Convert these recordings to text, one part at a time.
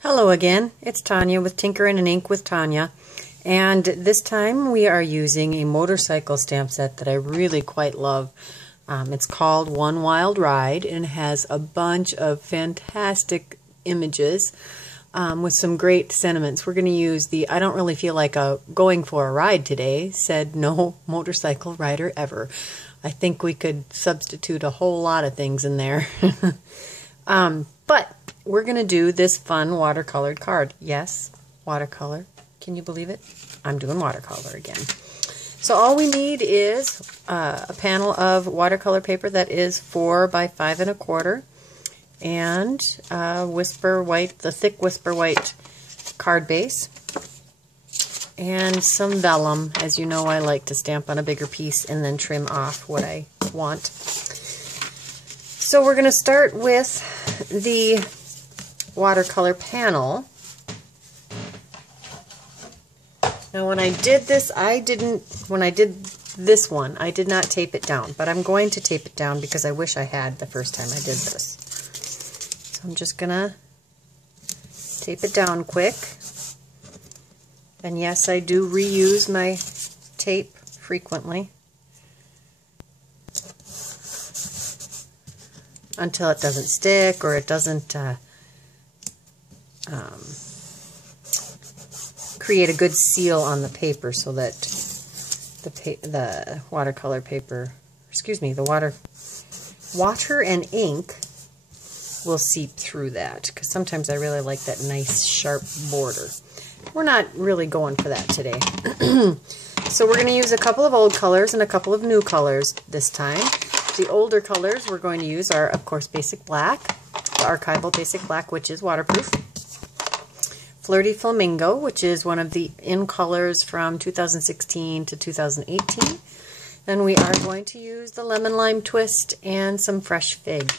Hello again, it's Tanya with Tinkerin' and Ink with Tanya, and this time we are using a motorcycle stamp set that I really quite love. It's called One Wild Ride and has a bunch of fantastic images with some great sentiments. We're going to use the I don't really feel like going for a ride today, said no motorcycle rider ever. I think we could substitute a whole lot of things in there. But we're going to do this fun watercolored card. Yes, watercolor. Can you believe it? I'm doing watercolor again. So all we need is a panel of watercolor paper that is 4 by 5 1/4 and Whisper White, the thick Whisper White card base, and some vellum. As you know, I like to stamp on a bigger piece and then trim off what I want. So we're going to start with the watercolor panel. Now when I did this, I did not tape it down, but I'm going to tape it down because I wish I had the first time I did this. So I'm just gonna tape it down quick. And yes, I do reuse my tape frequently until it doesn't stick or it doesn't create a good seal on the paper, so that the watercolor paper, the water and ink will seep through that, because sometimes I really like that nice sharp border. We're not really going for that today. So we're going to use a couple of old colors and a couple of new colors this time. The older colors we're going to use are, of course, Basic Black, the archival Basic Black, which is waterproof. Flirty Flamingo, which is one of the in colors from 2016 to 2018. And we are going to use the Lemon Lime Twist and some Fresh Fig.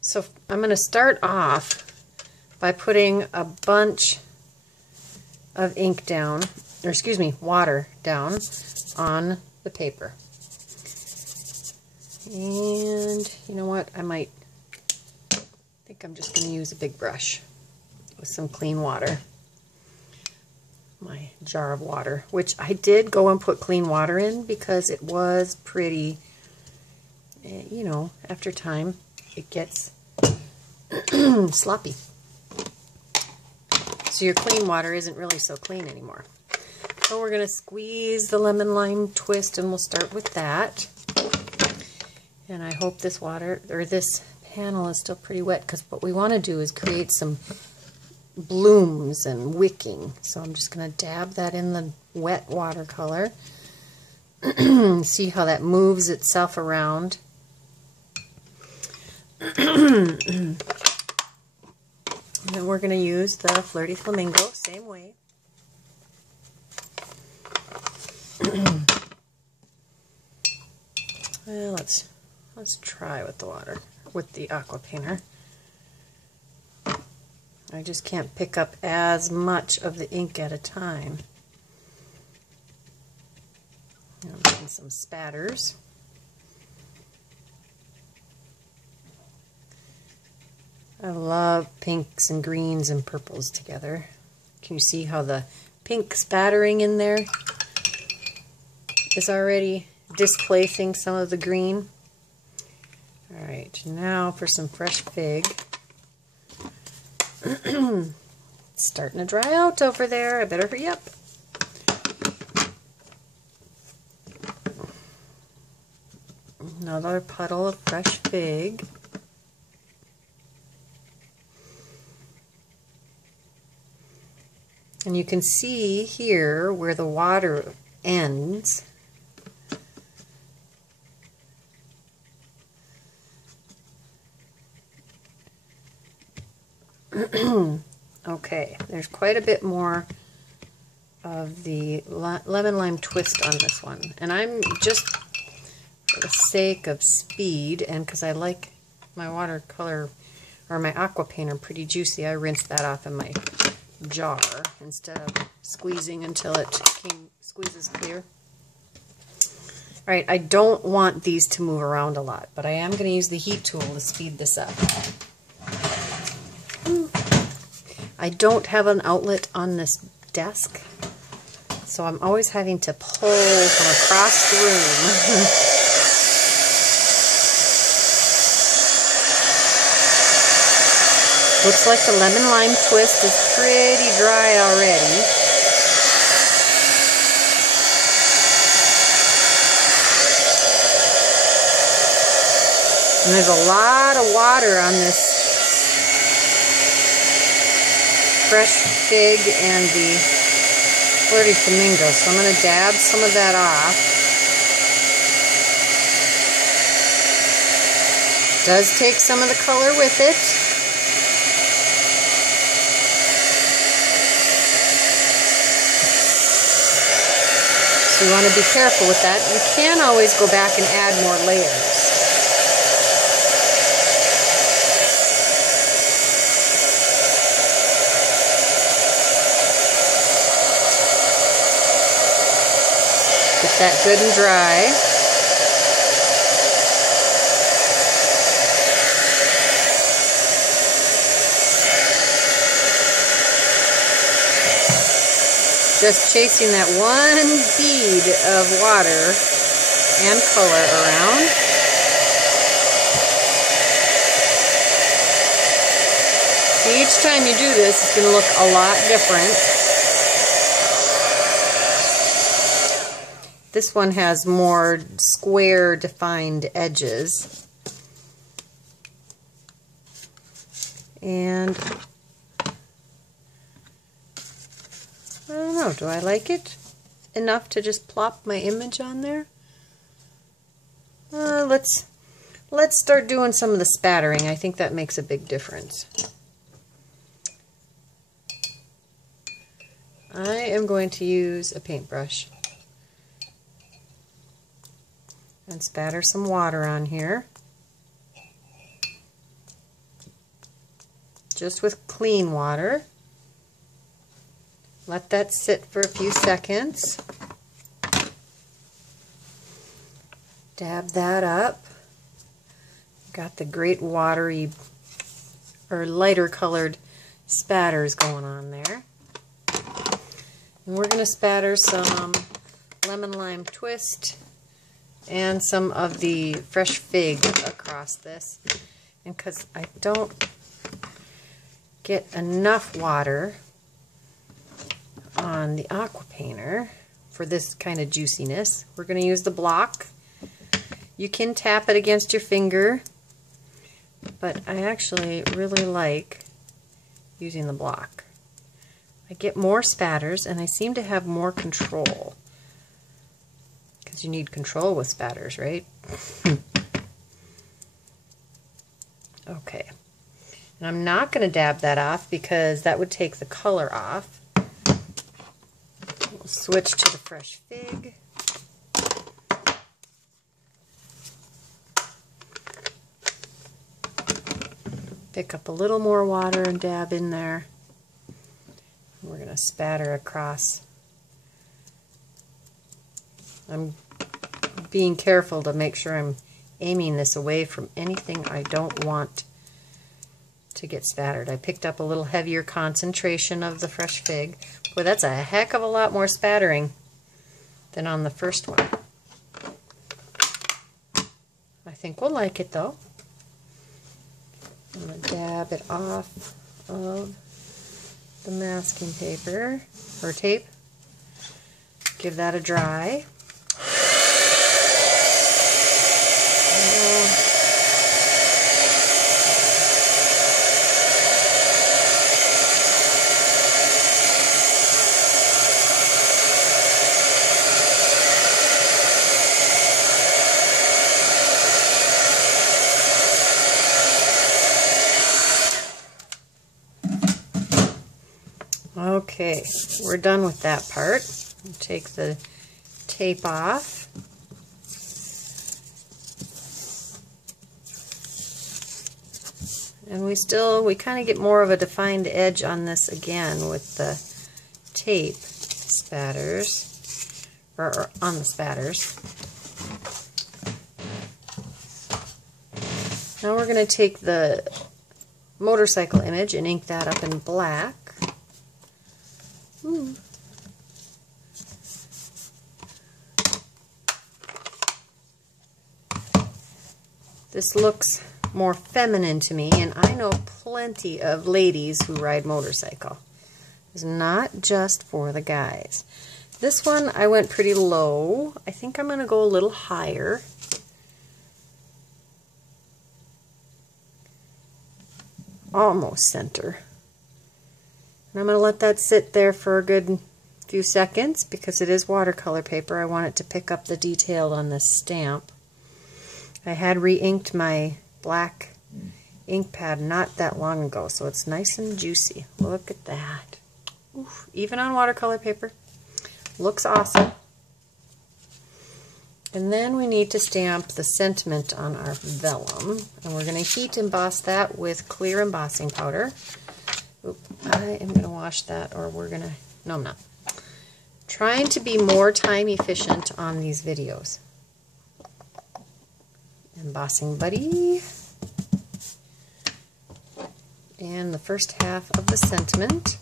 So I'm going to start off by putting a bunch of ink down, or excuse me, water down on the paper. And you know what, I think I'm just going to use a big brush with some clean water. My jar of water, which I did go and put clean water in because it was pretty, you know, after time it gets sloppy. So your clean water isn't really so clean anymore. So we're going to squeeze the Lemon Lime Twist, and we'll start with that. And I hope this water, or this panel, is still pretty wet, because what we want to do is create some blooms and wicking. So I'm just going to dab that in the wet watercolor. See how that moves itself around. And then we're going to use the Flirty Flamingo, same way. Well, let's try with the water, with the aqua painter. I just can't pick up as much of the ink at a time. I'm making some spatters. I love pinks and greens and purples together. Can you see how the pink spattering in there is already displacing some of the green? Alright, now for some Fresh Fig. It's starting to dry out over there. I better hurry up. Another puddle of Fresh Fig. And you can see here where the water ends. Okay, there's quite a bit more of the Lemon Lime Twist on this one. And I'm just, for the sake of speed, and because I like my watercolor, or my aqua painter, pretty juicy, I rinsed that off in my jar instead of squeezing until it squeezes clear. Alright, I don't want these to move around a lot, but I am going to use the heat tool to speed this up. I don't have an outlet on this desk, so I'm always having to pull from across the room. Looks like the lemon lime twist is pretty dry already. And there's a lot of water on this fresh fig and the flirty flamingo, so I'm going to dab some of that off. Does take some of the color with it. So you want to be careful with that. You can always go back and add more layers. Get that good and dry. Just chasing that one bead of water and color around. See, each time you do this, it's going to look a lot different. This one has more square defined edges. And I don't know, do I like it enough to just plop my image on there? Let's start doing some of the spattering. I think that makes a big difference. I am going to use a paintbrush and spatter some water on here. Just with clean water. Let that sit for a few seconds. Dab that up. Got the great watery or lighter colored spatters going on there. And we're going to spatter some lemon lime twist and some of the fresh fig across this. And because I don't get enough water on the aqua painter for this kind of juiciness, we're going to use the block. You can tap it against your finger, but I actually really like using the block. I get more spatters and I seem to have more control, because you need control with spatters, right? Okay, and I'm not going to dab that off because that would take the color off. We'll switch to the fresh fig. Pick up a little more water and dab in there. We're going to spatter across. I'm being careful to make sure I'm aiming this away from anything I don't want to get spattered. I picked up a little heavier concentration of the fresh fig. Boy, that's a heck of a lot more spattering than on the first one. I think we'll like it though. I'm going to dab it off of the masking paper or tape. Give that a dry. Okay, we're done with that part. We'll take the tape off. And we kind of get more of a defined edge on this again with the tape spatters, or on the spatters. Now we're going to take the motorcycle image and ink that up in black. This looks more feminine to me, and I know plenty of ladies who ride motorcycle. It's not just for the guys. This one I went pretty low. I think I'm going to go a little higher. Almost center. And I'm going to let that sit there for a good few seconds because it is watercolor paper. I want it to pick up the detail on this stamp. I had re-inked my black ink pad not that long ago, so it's nice and juicy. Look at that. Oof. Even on watercolor paper. Looks awesome. And then we need to stamp the sentiment on our vellum. And we're going to heat emboss that with clear embossing powder. Oop, I am going to wash that, or we're going to... No, I'm not. Trying to be more time efficient on these videos. Embossing buddy. And the first half of the sentiment.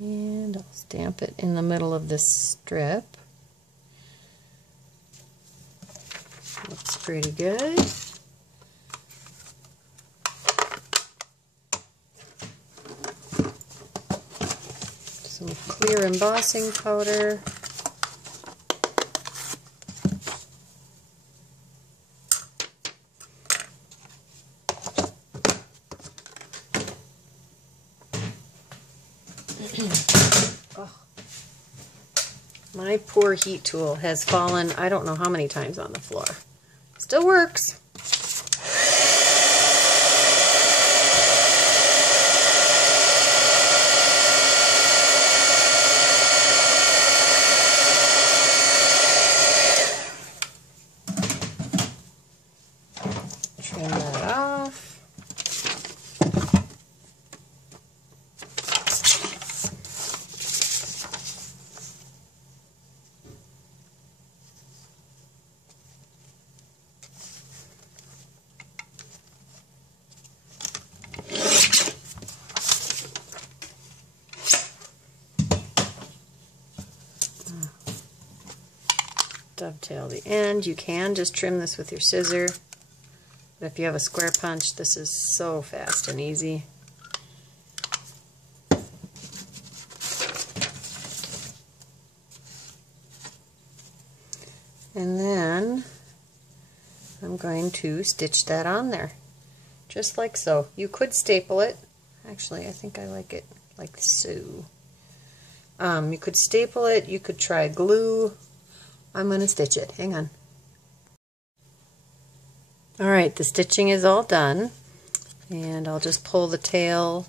And I'll stamp it in the middle of this strip. Looks pretty good. Some clear embossing powder. Oh, my poor heat tool has fallen I don't know how many times on the floor. Still works. Trim that off. Dovetail the end. You can just trim this with your scissor, but if you have a square punch, this is so fast and easy. And then I'm going to stitch that on there, just like so. You could staple it. Actually, I think I like it like so. You could staple it, you could try glue. I'm going to stitch it. Hang on. Alright, the stitching is all done. And I'll just pull the tail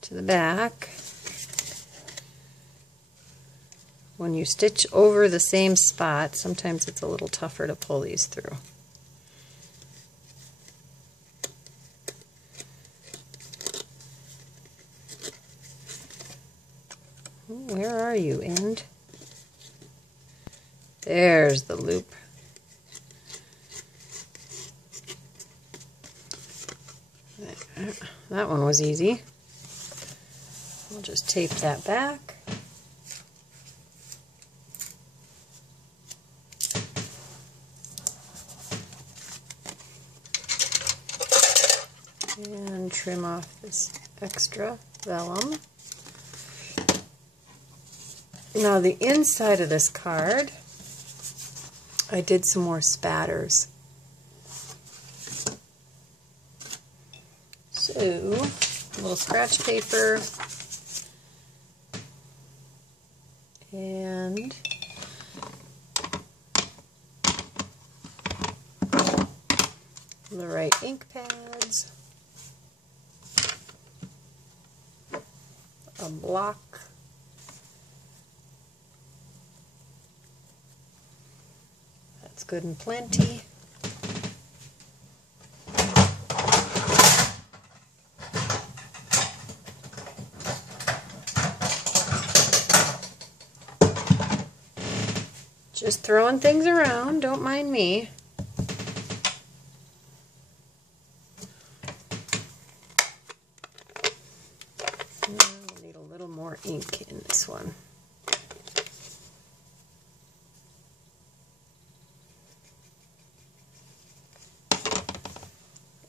to the back. When you stitch over the same spot, sometimes it's a little tougher to pull these through. Where are you, end? There's the loop. That one was easy. I'll just tape that back. And trim off this extra vellum. Now the inside of this card, I did some more spatters. So, a little scratch paper and the right ink pads, a block, that's good and plenty. Just throwing things around, don't mind me. more ink in this one.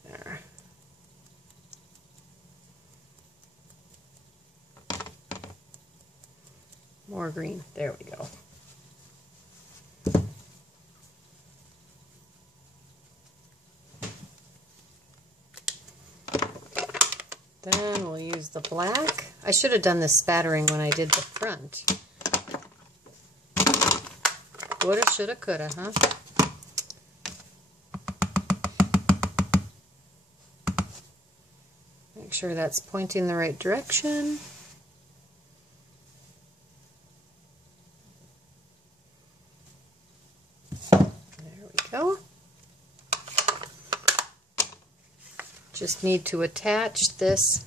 There. More green. There we go. Then we'll use the black. I should have done this spattering when I did the front. Woulda, shoulda, coulda, huh? Make sure that's pointing the right direction. There we go. Just need to attach this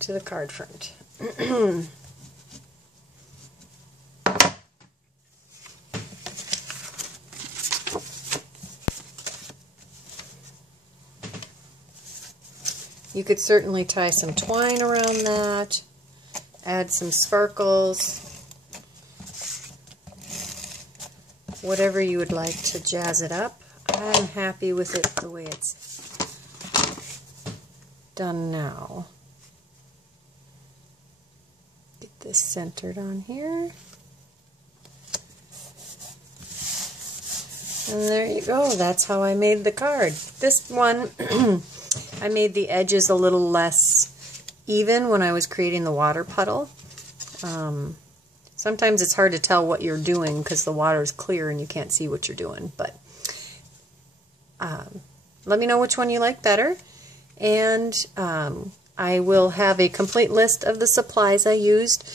to the card front. You could certainly tie some twine around that, add some sparkles, whatever you would like to jazz it up. I'm happy with it the way it's done now. Get this centered on here. And there you go. That's how I made the card. This one, I made the edges a little less even when I was creating the water puddle. Sometimes it's hard to tell what you're doing because the water is clear and you can't see what you're doing. But let me know which one you like better. And I will have a complete list of the supplies I used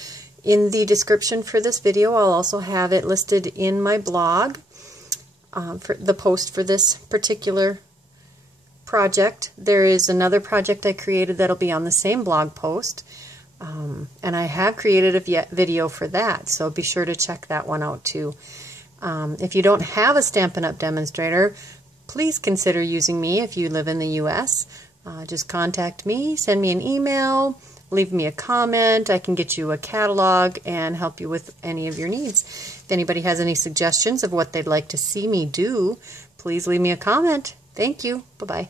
in the description for this video. I'll also have it listed in my blog for the post for this particular project. There is another project I created that'll be on the same blog post, and I have created a video for that, so be sure to check that one out too. If you don't have a Stampin' Up! Demonstrator, please consider using me if you live in the U.S. Just contact me, send me an email, leave me a comment. I can get you a catalog and help you with any of your needs. If anybody has any suggestions of what they'd like to see me do, please leave me a comment. Thank you. Bye-bye.